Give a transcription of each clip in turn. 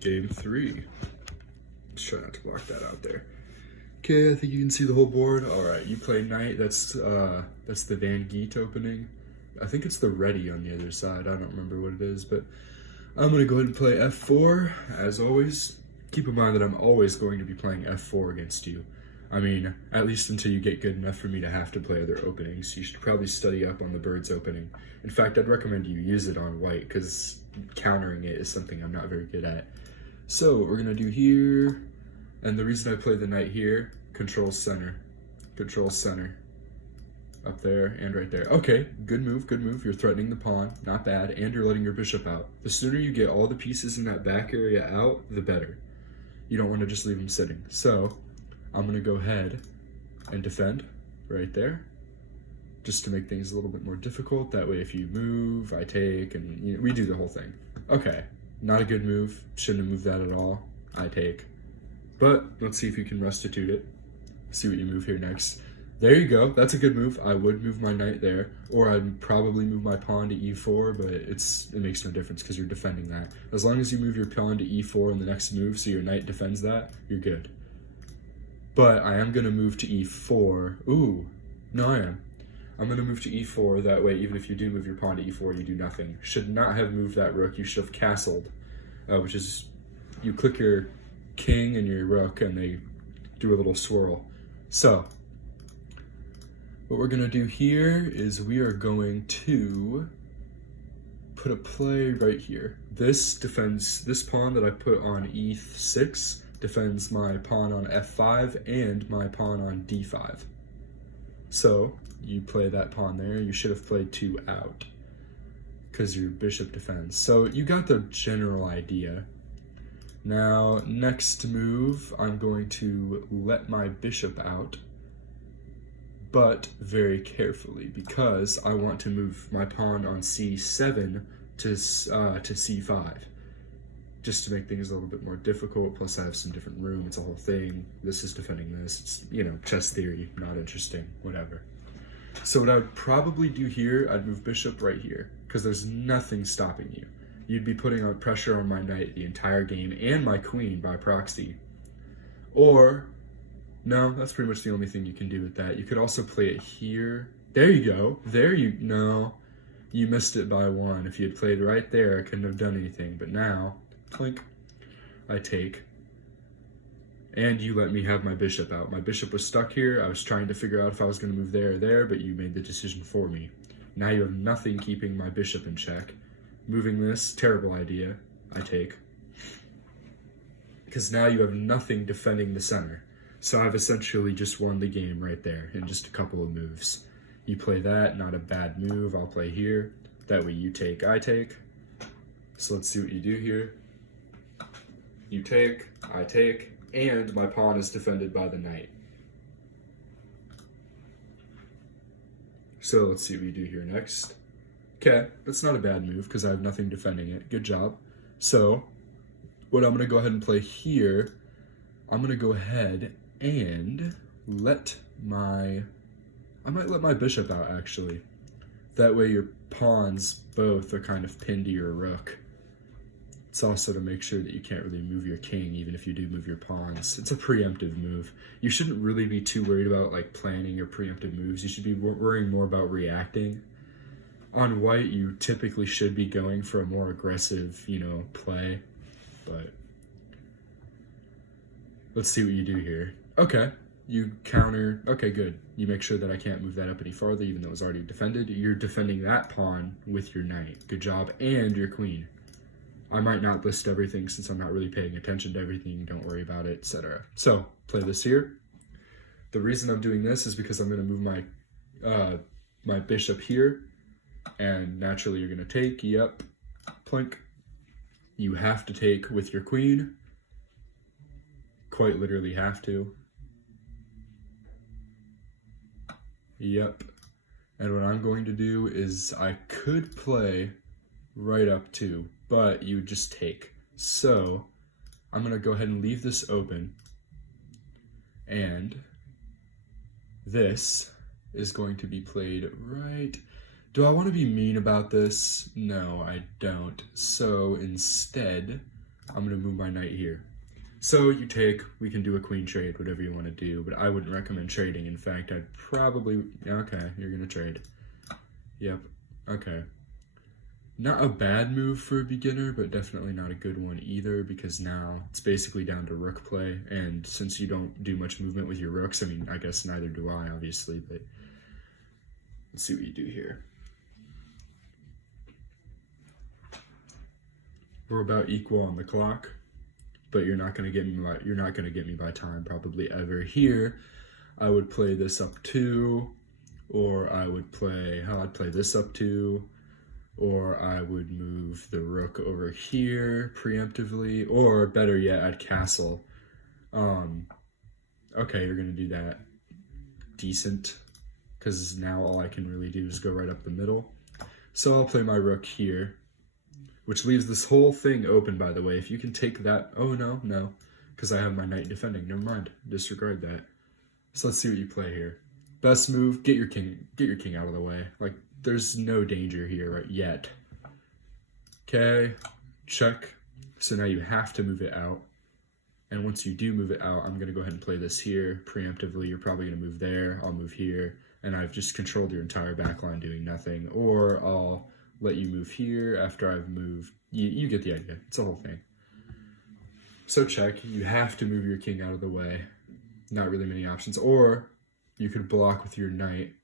Game 3. Let's try not to block that out there. Okay, I think you can see the whole board. All right, you play knight. That's the Van Geet opening. I think it's the ready on the other side. I don't remember what it is, but I'm gonna go ahead and play f4 as always. Keep in mind that I'm always going to be playing f4 against you. I mean, at least until you get good enough for me to have to play other openings. You should probably study up on the bird's opening. In fact, I'd recommend you use it on white because countering it is something I'm not very good at. So what we're gonna do here, and the reason I play the knight here, control center, up there and right there. Okay, good move, good move. You're threatening the pawn, not bad, and you're letting your bishop out. The sooner you get all the pieces in that back area out, the better. You don't want to just leave them sitting. So I'm gonna go ahead and defend right there, just to make things a little bit more difficult. That way if you move, I take, and you know, we do the whole thing. Okay, not a good move. Shouldn't have moved that at all. I take. But let's see if you can restitute it. See what you move here next. There you go, that's a good move. I would move my knight there, or I'd probably move my pawn to e4, but it makes no difference because you're defending that. As long as you move your pawn to e4 in the next move so your knight defends that, you're good. But I am gonna move to e4. Ooh, no I am. I'm gonna move to e4, that way even if you do move your pawn to e4, you do nothing. Should not have moved that rook, you should have castled, which is, you click your king and your rook and they do a little swirl. So, what we're gonna do here is we are going to put a play right here. This defends, this pawn that I put on e6 defends my pawn on f5 and my pawn on d5. So you play that pawn there, you should have played 2 out because your bishop defends. So you got the general idea. Now, next move, I'm going to let my bishop out, but very carefully because I want to move my pawn on c7 to c5, just to make things a little bit more difficult. Plus I have some different room, it's a whole thing. This is defending this, it's, you know, chess theory, not interesting, whatever. So what I would probably do here, I'd move bishop right here because there's nothing stopping you. You'd be putting on pressure on my knight the entire game and my queen by proxy. Or, no, that's pretty much the only thing you can do with that. You could also play it here. There you go. No, you missed it by 1. If you had played right there, I couldn't have done anything. But now, plink, I take. And you let me have my bishop out. My bishop was stuck here. I was trying to figure out if I was going to move there or there, but you made the decision for me. Now you have nothing keeping my bishop in check. Moving this, terrible idea, I take. Because now you have nothing defending the center. So I've essentially just won the game right there in just a couple of moves. You play that, not a bad move, I'll play here. That way you take, I take. So let's see what you do here. You take, I take, and my pawn is defended by the knight. So let's see what you do here next. Okay, that's not a bad move because I have nothing defending it. Good job. So, what I'm going to go ahead and play here, I'm going to go ahead and I might let my bishop out actually. That way your pawns both are kind of pinned to your rook. It's also to make sure that you can't really move your king even if you do move your pawns. It's a preemptive move. You shouldn't really be too worried about like planning your preemptive moves. You should be worrying more about reacting. On white, you typically should be going for a more aggressive, you know, play, but let's see what you do here. Okay, you counter, okay, good. You make sure that I can't move that up any farther, even though it was already defended. You're defending that pawn with your knight. Good job, and your queen. I might not list everything since I'm not really paying attention to everything, don't worry about it, etc. So, play this here. The reason I'm doing this is because I'm gonna move my bishop here, and naturally you're gonna take, yep, plink. You have to take with your queen, quite literally have to. Yep, and what I'm going to do is I could play right up to, but you just take. So I'm gonna go ahead and leave this open, and this is going to be played right. Do I want to be mean about this? No, I don't. So instead, I'm going to move my knight here. So you take, we can do a queen trade, whatever you want to do, but I wouldn't recommend trading. In fact, I'd probably, okay, you're going to trade. Yep, okay. Not a bad move for a beginner, but definitely not a good one either, because now it's basically down to rook play, and since you don't do much movement with your rooks, I mean, I guess neither do I, obviously, but let's see what you do here. We're about equal on the clock, but you're not going to get me by time probably ever. Here, I would play this up 2, or I would play I'd play this up 2, or I would move the rook over here preemptively, or better yet, I'd castle. Okay, you're going to do that. Decent, because now all I can really do is go right up the middle. So I'll play my rook here, which leaves this whole thing open, by the way. If you can take that, oh no, because I have my knight defending. Never mind, disregard that. So let's see what you play here. Best move, get your king out of the way. Like, there's no danger here right yet. Okay, check. So now you have to move it out. And once you do move it out, I'm gonna go ahead and play this here preemptively. You're probably gonna move there, I'll move here, and I've just controlled your entire backline doing nothing. Or I'll let you move here after I've moved. You get the idea. It's the whole thing. So check. You have to move your king out of the way. Not really many options. Or you could block with your knight,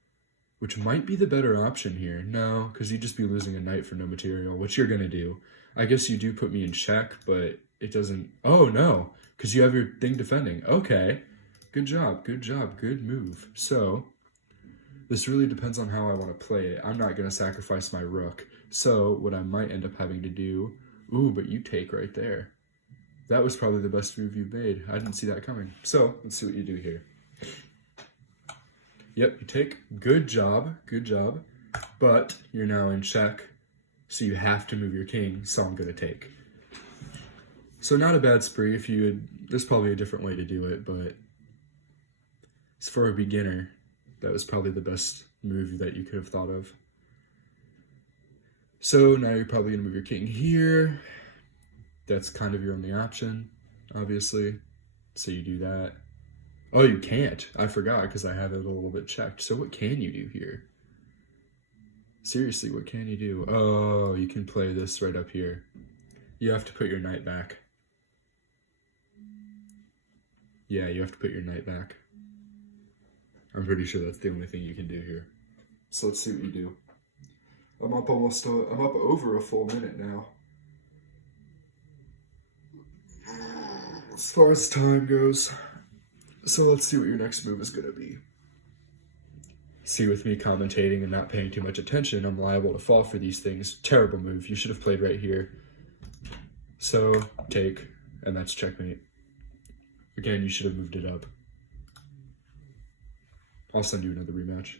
which might be the better option here. No, because you'd just be losing a knight for no material, which you're going to do. I guess you do put me in check, but it doesn't... Oh, no, because you have your thing defending. Okay. Good job. Good move. So... this really depends on how I want to play it. I'm not going to sacrifice my rook. So what I might end up having to do... Ooh, but you take right there. That was probably the best move you've made. I didn't see that coming. So let's see what you do here. Yep, you take. Good job. But you're now in check. So you have to move your king. So I'm going to take. So not a bad spree. If you had... There's probably a different way to do it, but... It's for a beginner. That was probably the best move that you could have thought of. So now you're probably going to move your king here. That's kind of your only option, obviously. So you do that. Oh, you can't. I forgot because I have it a little bit checked. So what can you do here? Seriously, what can you do? Oh, you can play this right up here. You have to put your knight back. Yeah, you have to put your knight back. I'm pretty sure that's the only thing you can do here. So let's see what you do. I'm up over a full minute now. As far as time goes. So let's see what your next move is going to be. See, with me commentating and not paying too much attention, I'm liable to fall for these things. Terrible move. You should have played right here. So, take, and that's checkmate. Again, you should have moved it up. I'll send you another rematch.